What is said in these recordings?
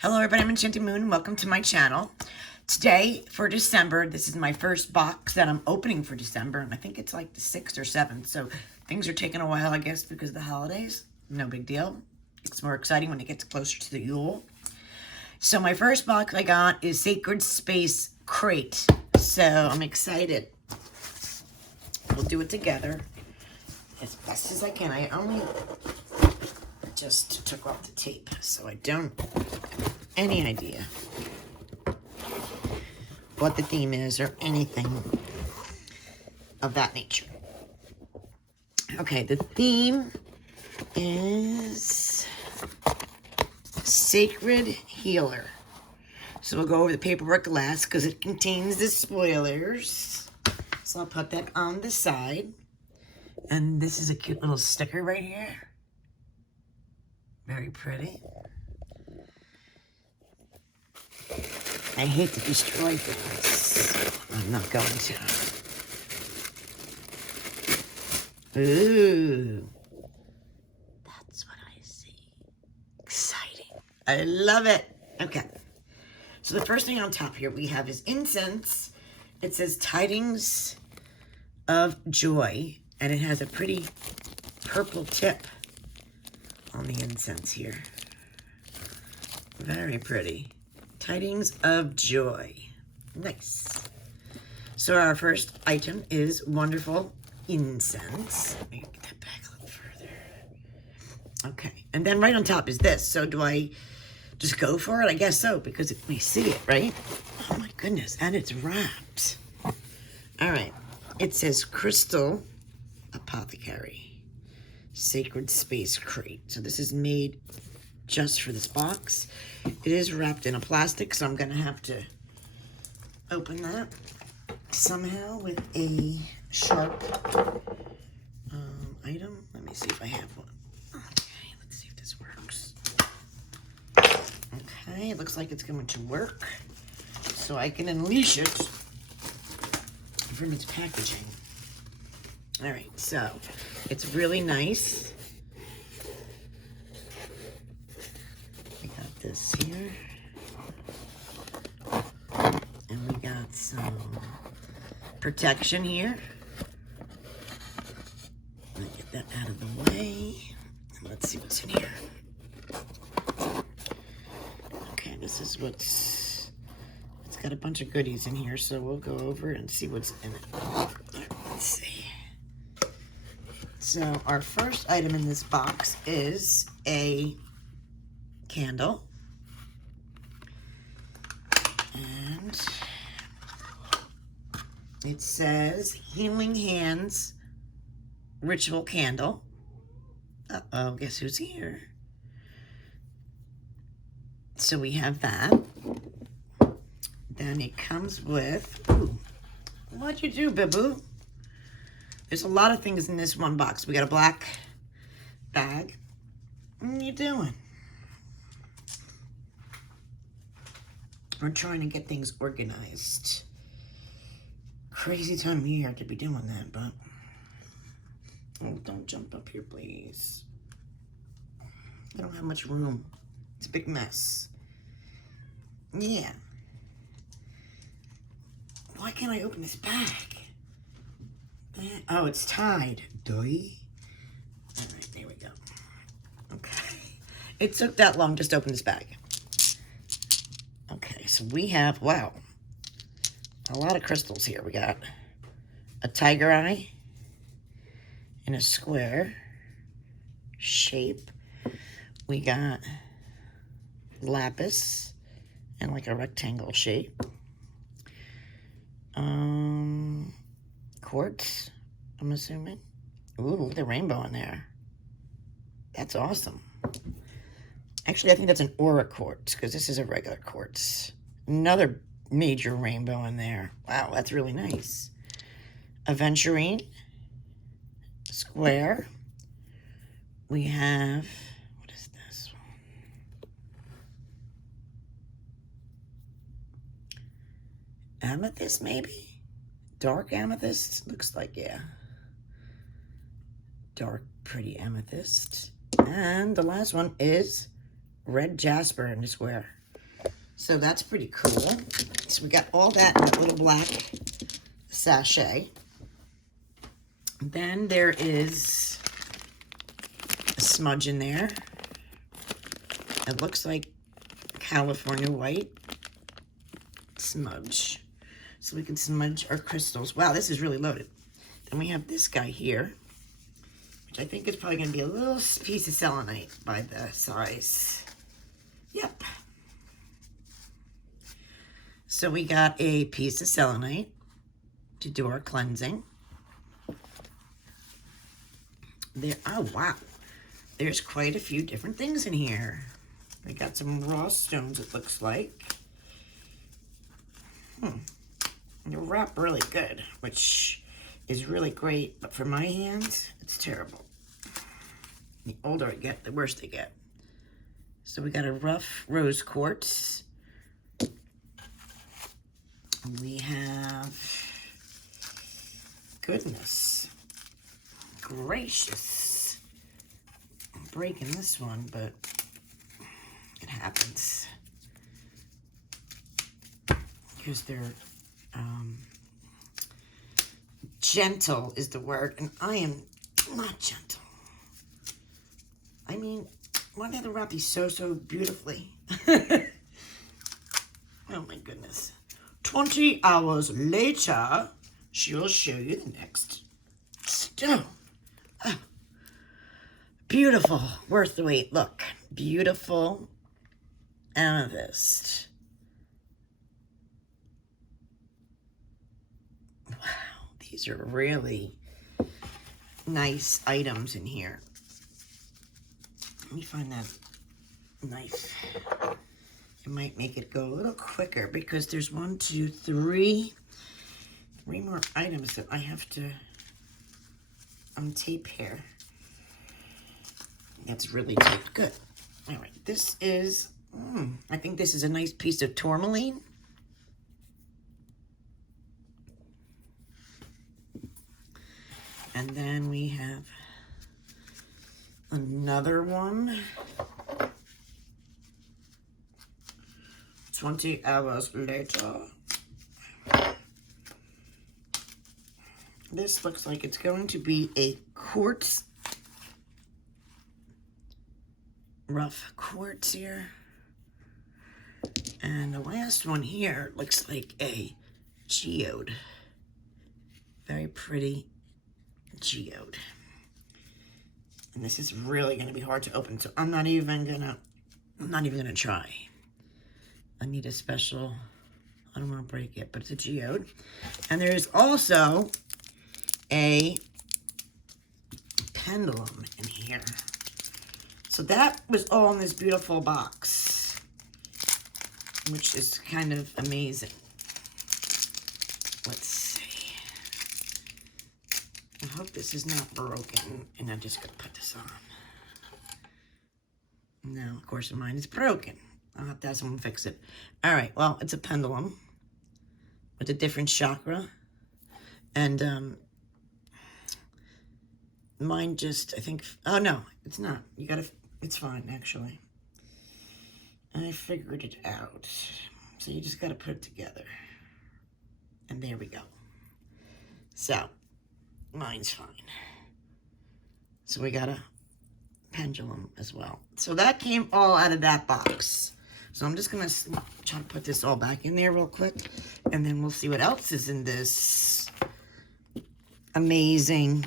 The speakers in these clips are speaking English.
Hello everybody, I'm Enchanted Moon. Welcome to my channel. Today, for December, this is my first box that I'm opening for December, and I think it's like the 6th or 7th, so things are taking a while, I guess, because of the holidays. No big deal. It's more exciting when it gets closer to the Yule. So my first box I got is Sacred Space Crate, so I'm excited. We'll do it together as best as I can. I only just took off the tape, so I don't have any idea what the theme is or anything of that nature. Okay, the theme is Sacred Healer. So we'll go over the paperwork last because it contains the spoilers. So I'll put that on the side. And this is a cute little sticker right here. Very pretty. I hate to destroy things. I'm not going to. Ooh. That's what I see. Exciting. I love it. Okay. So the first thing on top here we have is incense. It says Tidings of Joy. And it has a pretty purple tip on the incense here. Very pretty. Tidings of Joy. Nice. So our first item is Wonderful Incense. Let me get that back a little further. Okay. And then right on top is this. So do I just go for it? I guess so, because we see it, right? Oh my goodness. And it's wrapped. All right. It says Crystal Apothecary. Sacred Space Crate. So this is made just for this box. It is wrapped in a plastic, so I'm going to have to open that somehow with a sharp item. Let me see if I have one. Okay, let's see if this works. Okay, it looks like it's going to work. So I can unleash it from its packaging. All right, so it's really nice. We got this here. And we got some protection here. Let me get that out of the way. And let's see what's in here. Okay, this is what's... It's got a bunch of goodies in here, so we'll go over and see what's in it. All right, let's see. So our first item in this box is a candle. And it says Healing Hands Ritual Candle. Uh-oh, guess who's here? So we have that. Then it comes with, ooh, what'd you do, Biboo? There's a lot of things in this one box. We got a black bag. What are you doing? We're trying to get things organized. Crazy time of year to be doing that, but... Oh, don't jump up here, please. I don't have much room. It's a big mess. Yeah. Why can't I open this bag? Oh, it's tied. All right, there we go. Okay. It took that long just to open this bag. Okay, so we have, wow, a lot of crystals here. We got a tiger eye in a square shape. We got lapis in like a rectangle shape. Quartz, I'm assuming. Ooh, look at the rainbow in there. That's awesome. Actually, I think that's an aura quartz because this is a regular quartz. Another major rainbow in there. Wow, that's really nice. Aventurine square. We have, what is this one? Amethyst, maybe? Dark amethyst? Looks like, yeah. Dark, pretty amethyst. And the last one is red jasper in the square. So that's pretty cool. So we got all that in that little black sachet. Then there is a smudge in there. It looks like California white smudge. So we can smudge our crystals. Wow, this is really loaded. Then we have this guy here, which I think is probably going to be a little piece of selenite by the size. Yep. So we got a piece of selenite to do our cleansing. There, oh wow, there's quite a few different things in here. We got some raw stones, it looks like. They wrap really good, which is really great, but for my hands, it's terrible. The older I get, the worse they get. So we got a rough rose quartz. We have, goodness gracious, I'm breaking this one, but it happens. Because they're, gentle is the word, and I am not gentle. I mean, why do they wrap these so beautifully? Oh my goodness. 20 hours later, she'll show you the next stone. Oh, beautiful, worth the wait. Look, beautiful amethyst. Wow, these are really nice items in here. Let me find that knife. It might make it go a little quicker because there's 1, 2, 3 more items that I have to untape here. That's really taped good. All right, this is, I think this is a nice piece of tourmaline. And then we have another one. 20 hours later. This looks like it's going to be a quartz, rough quartz here. And the last one here looks like a geode. Very pretty geode. And this is really going to be hard to open, so I'm not even gonna try. I need a special, I don't want to break it, but it's a geode. And there's also a pendulum in here. So that was all in this beautiful box, which is kind of amazing. Let's see. I hope this is not broken, and I'm just gonna put this on. No, of course mine is broken. I'll have to have someone fix it. All right, well, it's a pendulum with a different chakra. And mine just, I think, oh no, it's not. You gotta, it's fine, actually. I figured it out. So you just gotta put it together. And there we go. So, mine's fine. So we got a pendulum as well. So that came all out of that box. So I'm just gonna try to put this all back in there real quick, and then we'll see what else is in this amazing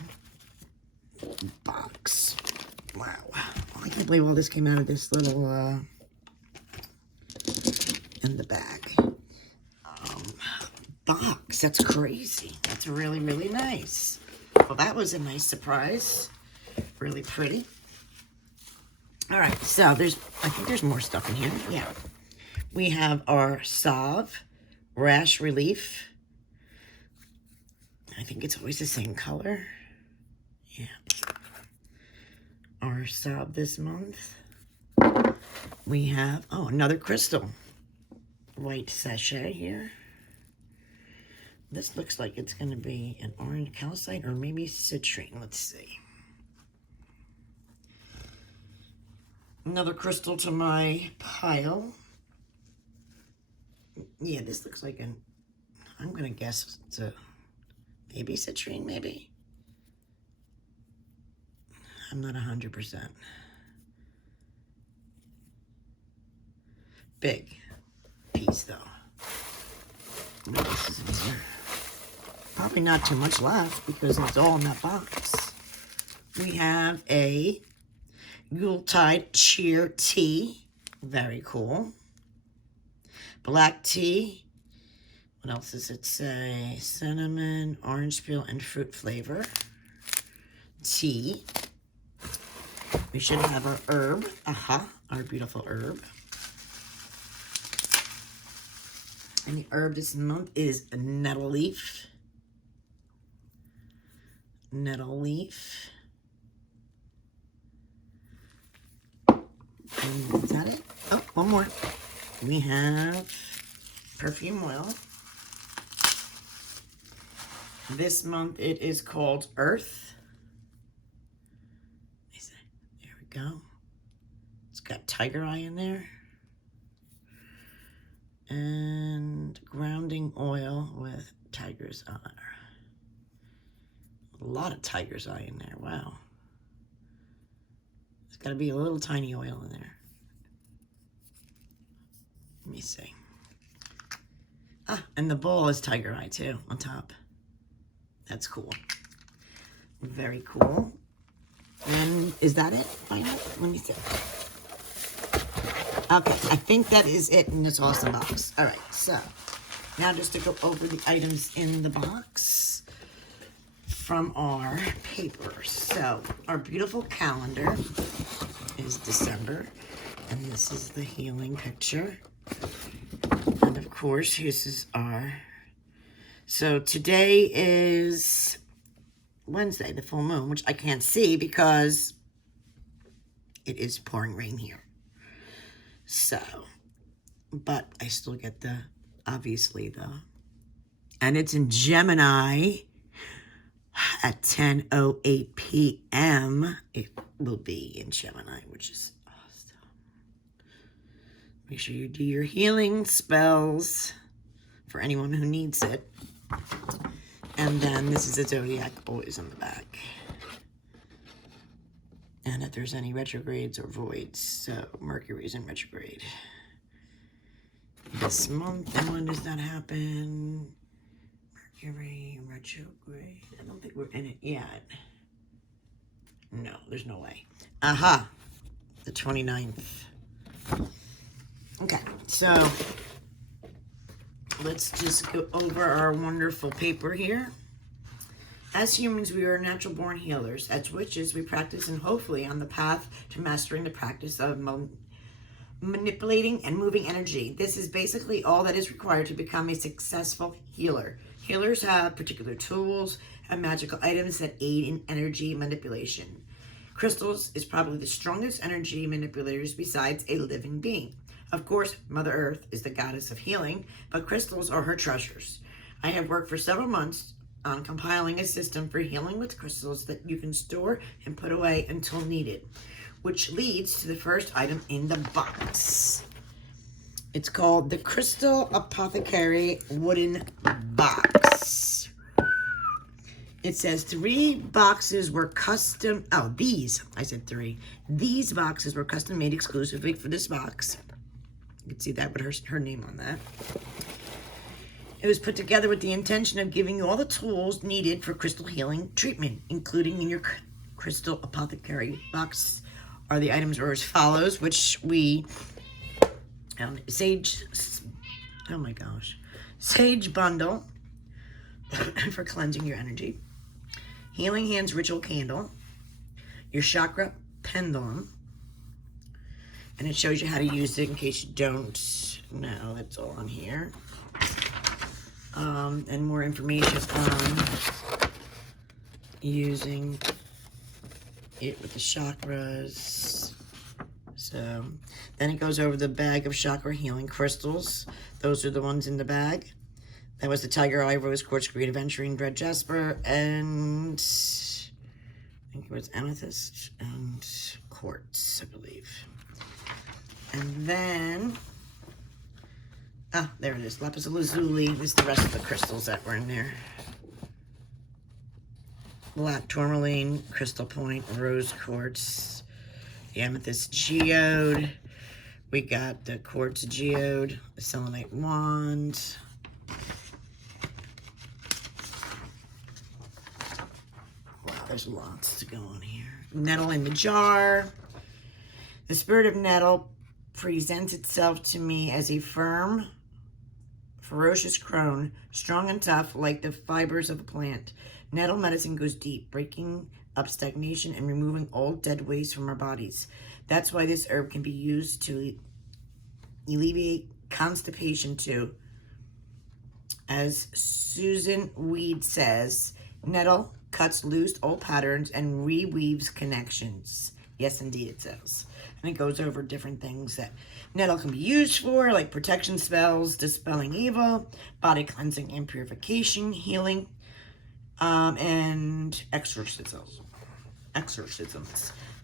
box. Wow, I can't believe all this came out of this little in the bag box. That's crazy. That's really nice. Well, that was a nice surprise. Really pretty. All right, so I think there's more stuff in here. Yeah. We have our Salve Rash Relief. I think it's always the same color. Yeah. Our Salve this month. We have, oh, another crystal. White sachet here. This looks like it's going to be an orange calcite or maybe citrine. Let's see. Another crystal to my pile. Yeah, this looks like an, I'm going to guess it's a, maybe citrine, maybe. I'm not 100%. Big piece, though. What else is in here? Probably not too much left because it's all in that box. We have a Yuletide cheer tea. Very cool. Black tea. What else does it say? Cinnamon, orange peel, and fruit flavor. Tea. We should have our herb. Our beautiful herb. And the herb this month is nettle leaf. Nettle leaf. And is that it? Oh, one more. We have perfume oil. This month it is called Earth. There we go. It's got tiger eye in there. And grounding oil with tiger's eye. A lot of tiger's eye in there. Wow. There's got to be a little tiny oil in there. Let me see. And the bowl is tiger eye too on top. That's cool. Very cool. And is that it? Let me see. Okay, I think that is it in this awesome box. All right, so now just to go over the items in the box from our paper. So our beautiful calendar is December, and this is the healing picture. And of course, this is our, so today is Wednesday, the full moon, which I can't see because it is pouring rain here. So, but I still get the, obviously the, and it's in Gemini at 10:08 p.m. It will be in Gemini, which is awesome. Make sure you do your healing spells for anyone who needs it. And then this is a zodiac always on the back. And if there's any retrogrades or voids, so Mercury's in retrograde. This month, and when does that happen? Mercury retrograde. I don't think we're in it yet. No, there's no way. The 29th. Okay, so let's just go over our wonderful paper here. As humans, we are natural born healers. As witches, we practice and hopefully on the path to mastering the practice of manipulating and moving energy. This is basically all that is required to become a successful healer. Healers have particular tools and magical items that aid in energy manipulation. Crystals is probably the strongest energy manipulators besides a living being. Of course, Mother Earth is the goddess of healing, but crystals are her treasures. I have worked for several months on compiling a system for healing with crystals that you can store and put away until needed, which leads to the first item in the box. It's called the Crystal Apothecary Wooden Box. It says 3 boxes were custom, I said 3. These boxes were custom made exclusively for this box. You can see that with her name on that. It was put together with the intention of giving you all the tools needed for crystal healing treatment, including in your Crystal Apothecary box are the items are as follows, which we, sage bundle for cleansing your energy, healing hands ritual candle, your chakra pendulum, and it shows you how to use it in case you don't know. It's all on here. And more information on using it with the chakras. So then it goes over the bag of chakra healing crystals. Those are the ones in the bag. That was the Tiger Eye, Rose Quartz, Green Aventurine, Red Jasper, and I think it was Amethyst and Quartz, I believe. And then Ah, there it is. Lapis lazuli. This is the rest of the crystals that were in there. Black tourmaline, crystal point, rose quartz, the amethyst geode. We got the quartz geode, the selenite wand. Wow, there's lots to go on here. Nettle in the jar. The spirit of nettle presents itself to me as a firm, ferocious crone, strong and tough like the fibers of a plant. Nettle medicine goes deep, breaking up stagnation and removing old dead waste from our bodies. That's why this herb can be used to alleviate constipation too. As Susan Weed says, nettle cuts loose old patterns and reweaves connections. Yes, indeed it says. And it goes over different things that nettle can be used for, like protection spells, dispelling evil, body cleansing and purification, healing, and exorcisms.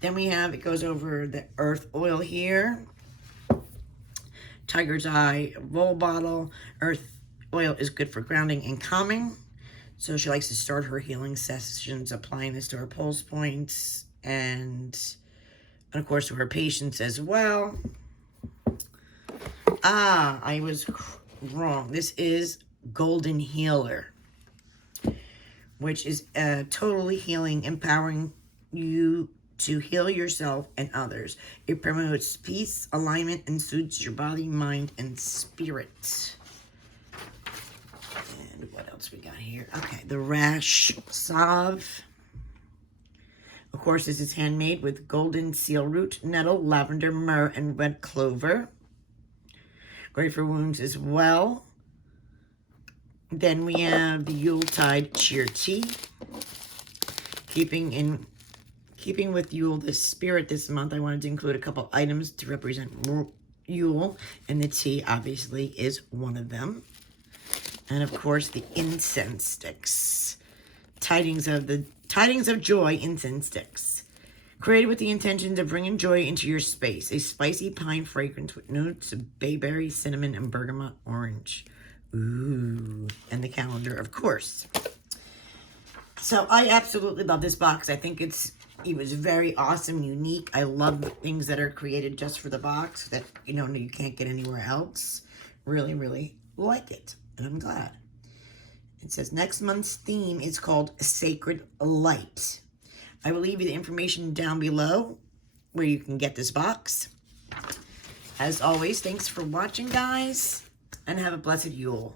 Then we have, it goes over the earth oil here. Tiger's eye roll bottle. Earth oil is good for grounding and calming. So she likes to start her healing sessions applying this to her pulse points and of course to her patients as well. Ah, I was wrong. This is Golden Healer, which is totally healing, empowering you to heal yourself and others. It promotes peace, alignment, and soothes your body, mind, and spirit. And what else we got here? Okay, the Rash Salve. Of course, this is handmade with golden seal root, nettle, lavender, myrrh, and red clover. Great for wounds as well. Then we have the Yuletide cheer tea. Keeping with Yule, the spirit this month, I wanted to include a couple items to represent Yule, and the tea obviously is one of them. And of course, the incense sticks. Tidings of Joy incense sticks. Created with the intention of bringing joy into your space. A spicy pine fragrance with notes of bayberry, cinnamon, and bergamot orange. Ooh, and the calendar, of course. So I absolutely love this box. I think it was very awesome, unique. I love the things that are created just for the box that you can't get anywhere else. Really, really like it, and I'm glad. It says next month's theme is called Sacred Light. I will leave you the information down below where you can get this box. As always, thanks for watching, guys, and have a blessed Yule.